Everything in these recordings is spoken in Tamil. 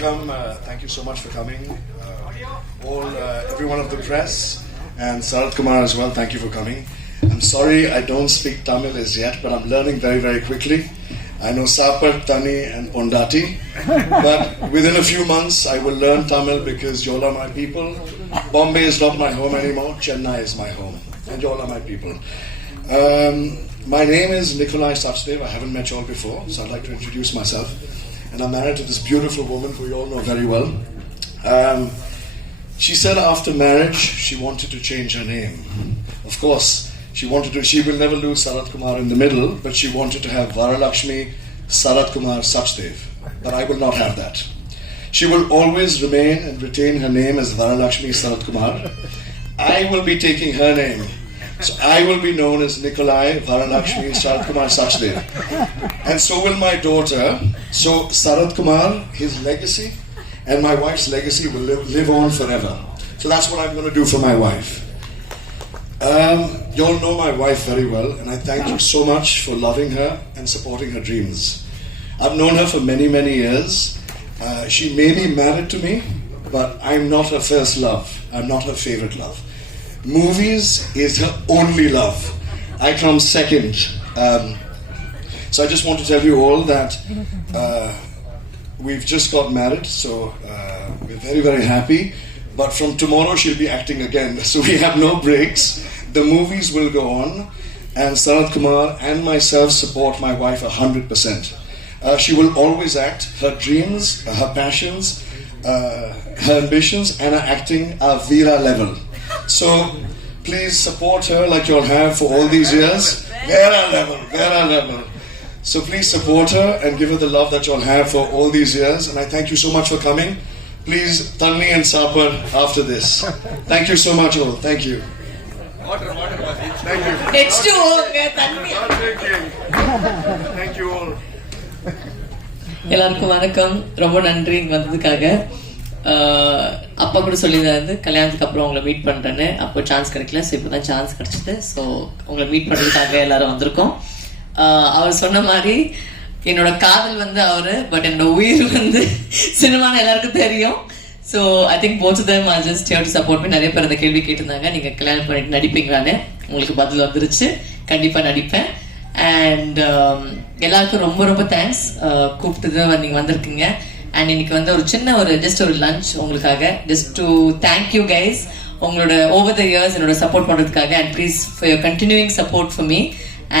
welcome. Uh, thank you so much for coming. Uh, all, uh, everyone of the press and Sarat Kumar as well. Thank you for coming. I'm sorry I don't speak Tamil as yet, but I'm learning very, very quickly. I know Sapar, Tani, and Pondati, but within a few months I will learn Tamil because you all are my people. Bombay is not my home anymore. Chennai is my home, and you all are my people. Um, my name is Nikolai Sachdev. I haven't met you all before, so I'd like to introduce myself. And I'm married to this beautiful woman who you all know very well. Um, she said after marriage she wanted to change her name. Of course, she wanted to. She will never lose Sarat Kumar in the middle, but she wanted to have Varalakshmi Sarat Kumar Sachdev. But I will not have that. She will always remain and retain her name as Varalakshmi Sarat Kumar. I will be taking her name. So I will be known as Nikolai Varalakshmi Sarat Kumar Sachdev. And so will my daughter. So Sarat Kumar, his legacy, and my wife's legacy will live, live on forever. So that's what I'm going to do for my wife. Um, you all know my wife very well, and I thank you so much for loving her and supporting her dreams. I've known her for many, many years. Uh, she may be married to me, but I'm not her first love. I'm not her favorite love. Movies is her only love. I come second. Um, so I just want to tell you all that uh, we've just got married, so uh, we're very, very happy. But from tomorrow, she'll be acting again. So we have no breaks. The movies will go on, and Sanat Kumar and myself support my wife 100%. Uh, she will always act. Her dreams, uh, her passions, uh, her ambitions, and her acting are Veera level. So please support her like you all have for all these years. Vera level, Vera level. So please support her and give her the love that you all have for all these years. And I thank you so much for coming. Please, Tanni and Sapar after this. Thank you so much, all. Thank you. Thank you. Next ஓங்க தண்ணி Thank you all. எல்லாருக்கும் வணக்கம் ரொம்ப நன்றி இங்க வந்ததுக்காக ஆஹ் அப்பா கூட சொல்லியிருந்தாரு கல்யாணத்துக்கு அப்புறம் உங்களை மீட் பண்றேன்னு. அப்போ சான்ஸ் கிடைக்கல. ஸோ இப்போ தான் சான்ஸ் கிடச்சிது. ஸோ உங்களை மீட் பண்ணுறதுக்காக எல்லாரும் வந்திருக்கோம். அவர் சொன்ன மாதிரி என்னோட காதல் வந்து அவரு பட் என்னோட உயிர் வந்து சினிமான்னு எல்லாருக்கும் தெரியும். So I think both them are just have to support பண்ணி நிறைய பேர் அந்த கேள்வி கேட்டிருந்தாங்க. நீங்கள் கல்யாணம் பண்ணிட்டு நடிப்பீங்களான்னு. உங்களுக்கு பதில் வந்துருச்சு. கண்டிப்பாக நடிப்பேன். அண்ட் um, எல்லாருக்கும் ரொம்ப ரொம்ப தேங்க்ஸ் கூப்பிட்டு தான் நீங்கள் வந்திருக்கீங்க. அண்ட் இன்னைக்கு வந்து ஒரு சின்ன ஒரு ஜஸ்ட் ஒரு லஞ்ச் உங்களுக்காக. Just to thank you guys உங்களோட ஓவர் த இயர்ஸ் என்னோட சப்போர்ட் பண்ணுறதுக்காக and please for your continuing support for me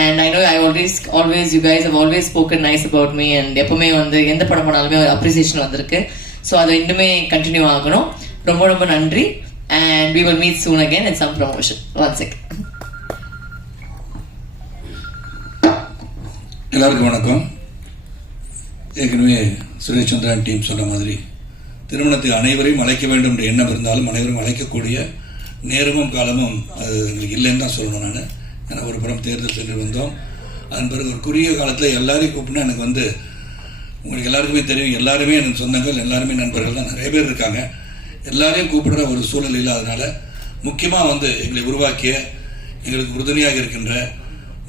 and I know I always always you guys have always spoken nice about me and எப்பவுமே வந்து எந்த படம் பண்ணாலுமே ஒரு அப்ரிசியேஷன் வந்திருக்கு. ஸோ அது இன்னுமே கண்டினியூ ஆகணும். ரொம்ப ரொம்ப நன்றி. And we will meet soon again in some promotion one second எல்லாருக்கும் வணக்கம். ஏற்கனவே சுரேஷ் சந்திரன் டீம் சொன்ன மாதிரி திருமணத்தை அனைவரையும் அழைக்க வேண்டும் என்ற எண்ணம் இருந்தாலும் அனைவரும் அழைக்கக்கூடிய நேரமும் காலமும் அது எங்களுக்கு இல்லைன்னு தான் சொல்லணும் நான். ஏன்னா ஒரு புறம் தேர்தல் சென்று வந்தோம். அதன் பிறகு ஒரு குறுகிய காலத்தில் எல்லாரையும் கூப்பிட்டு எனக்கு வந்து உங்களுக்கு எல்லாருக்குமே தெரியும் எல்லாருமே எனக்கு சொந்தங்கள் எல்லாருமே நண்பர்கள் தான் நிறைய பேர் இருக்காங்க. எல்லாரையும் கூப்பிடுற ஒரு சூழல் இல்லாதனால முக்கியமாக வந்து எங்களை உருவாக்கிய எங்களுக்கு உறுதுணையாக இருக்கின்ற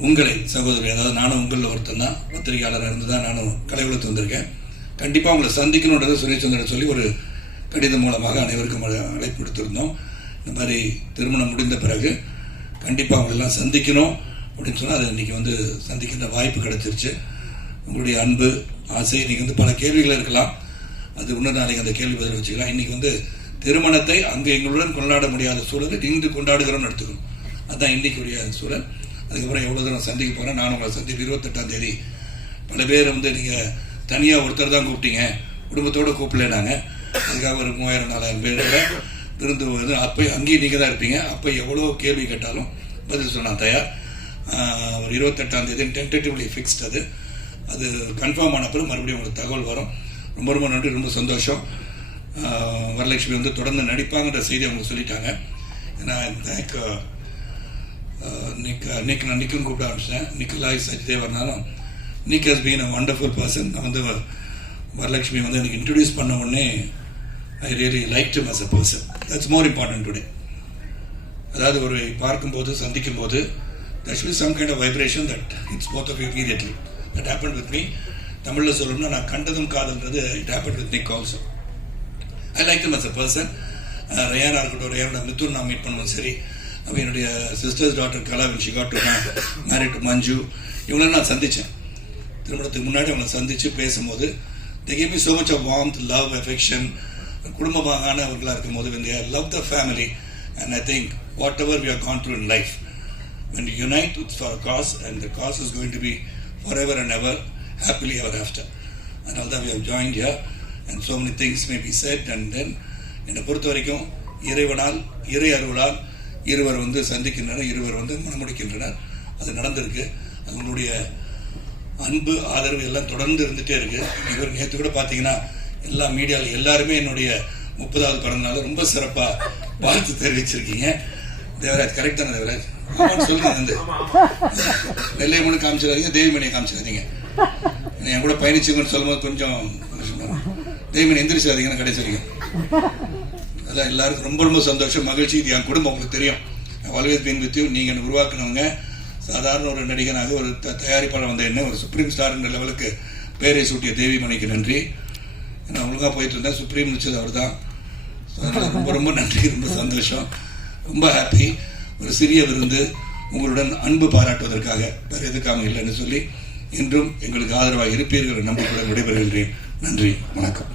உங்களை சகோதரி அதாவது நானும் உங்களில் ஒருத்தன் தான் பத்திரிகையாளராக இருந்து தான் நானும் கலைவலத்து வந்திருக்கேன். கண்டிப்பாக உங்களை சந்திக்கணுன்றதை சுரேஷ்சந்திரன் சொல்லி ஒரு கடிதம் மூலமாக அனைவருக்கும் அழைப்பு கொடுத்துருந்தோம் இந்த மாதிரி திருமணம் முடிந்த பிறகு கண்டிப்பாக அவங்களெல்லாம் சந்திக்கணும் அப்படின்னு சொன்னால் அது இன்றைக்கி வந்து சந்திக்கின்ற வாய்ப்பு கிடைச்சிருச்சு. உங்களுடைய அன்பு ஆசை இன்றைக்கி வந்து பல கேள்விகள் இருக்கலாம். அது இன்னொரு நாளைக்கு அந்த கேள்வி பதில் வச்சுக்கலாம். இன்றைக்கி வந்து திருமணத்தை அங்கே எங்களுடன் கொண்டாட முடியாத சூழலை இன்று கொண்டாடுகிறோம்னு எடுத்துக்கணும். அதுதான் இன்றைக்குரிய சூழல். அதுக்கப்புறம் எவ்வளோ தூரம் சந்திக்க போகிறேன் நான் உங்களை சந்திப்பு இருபத்தெட்டாம் தேதி பல பேர் வந்து நீங்கள் தனியாக ஒருத்தர் தான் கூப்பிட்டீங்க. குடும்பத்தோடு கூப்பிடல நாங்கள் அதுக்காக ஒரு மூவாயிரம் நாலாயிரம் பேரோட இருந்து வந்து அப்போ அங்கேயும் நீங்கள் தான் இருப்பீங்க. அப்போ எவ்வளோ கேள்வி கேட்டாலும் பதில் சொன்னால் தயார் ஒரு இருபத்தெட்டாம் தேதி டென்டேட்டிவ்லி ஃபிக்ஸ்ட் அது. அது கன்ஃபார்ம் ஆன பிறகு மறுபடியும் உங்களுக்கு தகவல் வரும். ரொம்ப ரொம்ப நன்றி ரொம்ப சந்தோஷம். வரலட்சுமி வந்து தொடர்ந்து நடிப்பாங்கன்ற செய்தி அவங்க சொல்லிட்டாங்க. ஏன்னா தேங்க் நிக் நிக் நான் நிக்குன்னு கூப்பிட ஆரம்பிச்சேன் Nikolai சஜிதேவர்னாலும் Nick has been a wonderful person நான் வந்து வரலட்சுமி வந்து எனக்கு இன்ட்ரடியூஸ் பண்ண உடனே I really like to as a person that's more important today அதாவது ஒரு பார்க்கும்போது சந்திக்கும் போது that be some kind of vibration that it's both of immediately that happen with me தமிழில் சொல்லணும்னா நான் கண்டதும் காதல்ன்றது it happen with Nick also I like them as a person Rayane இருக்கட்டும் ரயானோட மித்துன் நான் மீட் பண்ணுவோம் சரி அப்போ என்னுடைய sisters doctor Kala when she got to married to Manju இவங்கள நான் சந்தித்தேன் திருமணத்துக்கு முன்னாடி அவங்களை சந்தித்து பேசும்போது they gave me much of warm love affection குடும்பமாகானவர்களாக இருக்கும் போது when there love the family and I think what ever we are gone through in life when unite unite with our cause and the cause is going to be forever and ever happily ever after and although we have joined here and so many things may be said and என்னை பொறுத்த வரைக்கும் இறைவனால் இறை அருவலால் இருவர் வந்து சந்திக்கின்றனர் இருவர் வந்து மனமுடிக்கின்றனர் அது நடந்திருக்கு அவங்களுடைய அன்பு ஆதரவு எல்லாம் தொடர்ந்து இருந்துட்டே இருக்கு. இவர் நேற்று கூட பார்த்தீங்கன்னா எல்லா மீடியாவில் எல்லாருமே என்னுடைய முப்பதாவது பிறந்தநாள் ரொம்ப சிறப்பாக வாழ்த்து தெரிவிச்சிருக்கீங்க. தேவராஜ் கரெக்ட் தானே தேவராஜ்? சொல்லுங்க வந்து. நெல்லை மணி காமிச்சிடாதீங்க தேவிமணியை காமிச்சிடாதீங்க. என் கூட பயணிச்சுங்கன்னு சொல்லும்போது கொஞ்சம் தேவிமணி எந்திரிச்சாதீங்கன்னு கடைசி வரைக்கும் அதான் எல்லாருக்கும் ரொம்ப ரொம்ப சந்தோஷம் மகிழ்ச்சி. இது என் குடும்பம் உங்களுக்கு தெரியும். ஆல்வேஸ் பீன் வித் யூ நீங்கள் உருவாக்குனவங்க. சாதாரண ஒரு நடிகனாக ஒரு தயாரிப்பாளர் வந்த என்ன ஒரு சுப்ரீம் ஸ்டார்ன்ற லெவலுக்கு பேரை சூட்டிய தேவி மணிக்கு நன்றி. நான் ஒழுங்காக போயிட்டு இருந்தேன். சுப்ரீம் நிச்சது அவர் தான் ரொம்ப ரொம்ப நன்றி. ரொம்ப சந்தோஷம். ரொம்ப ஹாப்பி ஒரு சிறிய விருந்து உங்களுடன் அன்பு பாராட்டுவதற்காக. வேறு எதுக்காக இல்லைன்னு சொல்லி இன்றும் எங்களுக்கு ஆதரவாக இருப்பீர்கள் நம்பிக்கையுடன் விடைபெறுகின்றேன். நன்றி. வணக்கம்.